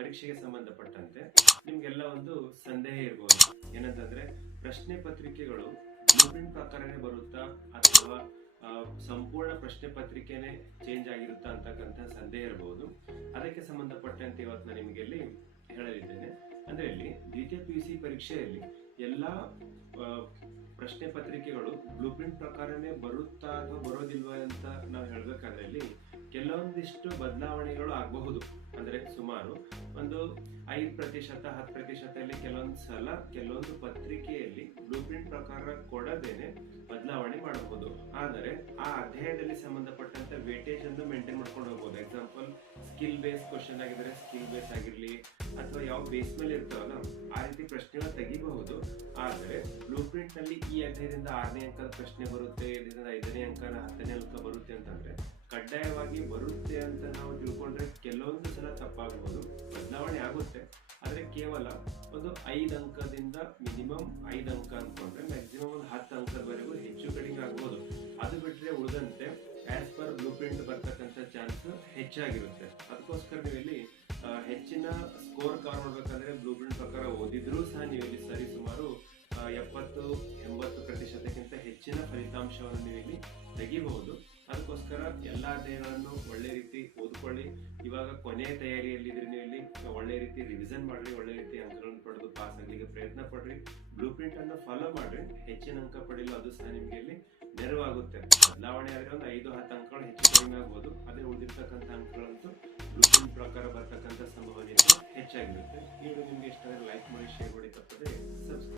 ಪರೀಕ್ಷೆಗೆ ಸಂಬಂಧಪಟ್ಟಂತೆ ನಿಮ್ಗೆಲ್ಲ ಒಂದು ಸಂದೇಹ ಇರ್ಬೋದು. ಏನಂತಂದ್ರೆ ಪ್ರಶ್ನೆ ಪತ್ರಿಕೆಗಳು ಬ್ಲೂ ಪ್ರಿಂಟ್ ಪ್ರಕಾರನೇ ಬರುತ್ತಾ ಅಥವಾ ಸಂಪೂರ್ಣ ಪ್ರಶ್ನೆ ಪತ್ರಿಕೆನೇ ಚೇಂಜ್ ಆಗಿರುತ್ತಾ ಅಂತಕ್ಕಂಥ ಸಂದೇಹ ಇರಬಹುದು. ಅದಕ್ಕೆ ಸಂಬಂಧಪಟ್ಟಂತೆ ಇವತ್ತು ನಾನು ನಿಮಗೆ ಇಲ್ಲಿ ಹೇಳಲಿದ್ದೇನೆ. ಅಂದ್ರೆ ಇಲ್ಲಿ ದ್ವಿತೀಯ PUC ಪರೀಕ್ಷೆಯಲ್ಲಿ ಎಲ್ಲಾ ಪ್ರಶ್ನೆ ಪತ್ರಿಕೆಗಳು ಬ್ಲೂ ಪ್ರಿಂಟ್ ಪ್ರಕಾರನೇ ಬರುತ್ತಾ ಅಥವಾ ಬರೋದಿಲ್ವಾ ಅಂತ ನಾವು ಹೇಳ್ಬೇಕಾದ್ರೆ ಇಲ್ಲಿ ಕೆಲವೊಂದಿಷ್ಟು ಬದಲಾವಣೆಗಳು ಆಗಬಹುದು. ಅಂದ್ರೆ ಸುಮಾರು ಒಂದು 5%, 10% ಕೆಲವೊಂದು ಸಲ ಕೆಲವೊಂದು ಪತ್ರಿಕೆಯಲ್ಲಿ ಬ್ಲೂ ಪ್ರಿಂಟ್ ಪ್ರಕಾರ ಕೊಡದೇನೆ ಬದಲಾವಣೆ ಮಾಡಬಹುದು. ಆದರೆ ಆ ಅಧ್ಯಾಯದಲ್ಲಿ ಸಂಬಂಧಪಟ್ಟಂತ ವೇಟೇಜ್ ಅನ್ನು ಮೇಂಟೈನ್ ಮಾಡ್ಕೊಂಡು ಹೋಗ್ಬೋದು. ಎಕ್ಸಾಂಪಲ್ ಸ್ಕಿಲ್ ಬೇಸ್ ಕ್ವಶನ್ ಆಗಿದ್ರೆ ಸ್ಕಿಲ್ ಬೇಸ್ ಆಗಿರ್ಲಿ ಅಥವಾ ಯಾವ ಬೇಸ್ ಮೇಲೆ ಇರ್ತಾವಲ್ಲ ಆ ರೀತಿ ಪ್ರಶ್ನೆಗಳು ತೆಗಿಬಹುದು. ಆದರೆ ಬ್ಲೂ ಪ್ರಿಂಟ್ ನಲ್ಲಿ ಈ ಅಧ್ಯಾಯದಿಂದ 6ನೇ ಅಂಕದ ಪ್ರಶ್ನೆ ಬರುತ್ತೆ, ಇದರಿಂದ 5ನೇ ಅಂಕ 10ನೇ ಅಂಕ ಬರುತ್ತೆ ಅಂತಂದ್ರೆ ಕಡ್ಡಾಯವಾಗಿ ಬರುತ್ತೆ ಅಂತ ನಾವು ತಿಳ್ಕೊಂಡ್ರೆ ಕೆಲವೊಂದು ಸಲ ತಪ್ಪಾಗಬಹುದು. ಬದಲಾವಣೆ ಆಗುತ್ತೆ, ಆದ್ರೆ ಕೇವಲ ಒಂದು 5 ಅಂಕದಿಂದ ಮಿನಿಮಮ್ 5 ಅಂಕ ಅನ್ಕೊಂಡ್ರೆ ಮ್ಯಾಕ್ಸಿಮಮ್ ಒಂದು 10 ಅಂಕದವರೆಗೂ ಹೆಚ್ಚು ಕಡಿಮೆ ಆಗ್ಬೋದು. ಅದು ಬಿಟ್ರೆ ಉಳಿದಂತೆ ಆಸ್ ಪರ್ ಬ್ಲೂ ಪ್ರಿಂಟ್ ಬರ್ತಕ್ಕಂಥ ಚಾನ್ಸ್ ಹೆಚ್ಚಾಗಿರುತ್ತೆ. ಅದಕ್ಕೋಸ್ಕರ ನೀವು ಇಲ್ಲಿ ಹೆಚ್ಚಿನ ಸ್ಕೋರ್ ಕವರ್ ಮಾಡ್ಬೇಕಂದ್ರೆ ಬ್ಲೂ ಪ್ರಿಂಟ್ ಪ್ರಕಾರ ಓದಿದ್ರೂ ಸಹ ನೀವು ಇಲ್ಲಿ ಸರಿ ಸುಮಾರು 70-80% ಹೆಚ್ಚಿನ ಫಲಿತಾಂಶವನ್ನು ನೀವು ಇಲ್ಲಿ ತೆಗಿಬಹುದು. ಅದಕ್ಕೋಸ್ಕರ ಎಲ್ಲಾ ಅಧ್ಯಾಯಗಳನ್ನು ಒಳ್ಳೆ ರೀತಿ ಓದ್ಕೊಳ್ಳಿ. ಇವಾಗ ಕೊನೆ ತಯಾರಿಯಲ್ಲಿ ಇದ್ರೆ ನೀವು ಇಲ್ಲಿ ಒಳ್ಳೆ ರೀತಿ ರಿವಿಷನ್ ಮಾಡ್ರಿ, ಒಳ್ಳೆ ರೀತಿ ಅಂಕಗಳನ್ನು ಪಡೆದು ಪಾಸ್ ಆಗ್ಲಿಕ್ಕೆ ಪ್ರಯತ್ನ ಪಡ್ರಿ. ಬ್ಲೂ ಪ್ರಿಂಟ್ ಅನ್ನು ಫಾಲೋ ಮಾಡ್ರಿ, ಹೆಚ್ಚಿನ ಅಂಕ ಪಡೆಯಲು ಅದು ಸಹ ನಿಮ್ಗೆ ಇಲ್ಲಿ ನೆರವಾಗುತ್ತೆ. ಬದಲಾವಣೆ ಆದ್ರೆ ಒಂದು 5-10 ಅಂಕಗಳು ಹೆಚ್ಚು ಕಡಿಮೆ ಆಗ್ಬೋದು. ಅದೇ ಉಳಿದಿರ್ತಕ್ಕಂಥ ಅಂಕಗಳಂತೂ ಬ್ಲೂ ಪ್ರಿಂಟ್ ಪ್ರಕಾರ ಬರ್ತಕ್ಕಂಥ ಸಂಭವನೀಯತೆ ಹೆಚ್ಚಾಗಿರುತ್ತೆ. ಈ ವಿಡಿಯೋ ನಿಮ್ಗೆ ಇಷ್ಟ ಆದರೆ ಲೈಕ್ ಮಾಡಿ, ಶೇರ್ ಮಾಡಿ, ತಪ್ಪದೆ ಸಬ್ಸ್ಕ್ರೈಬ್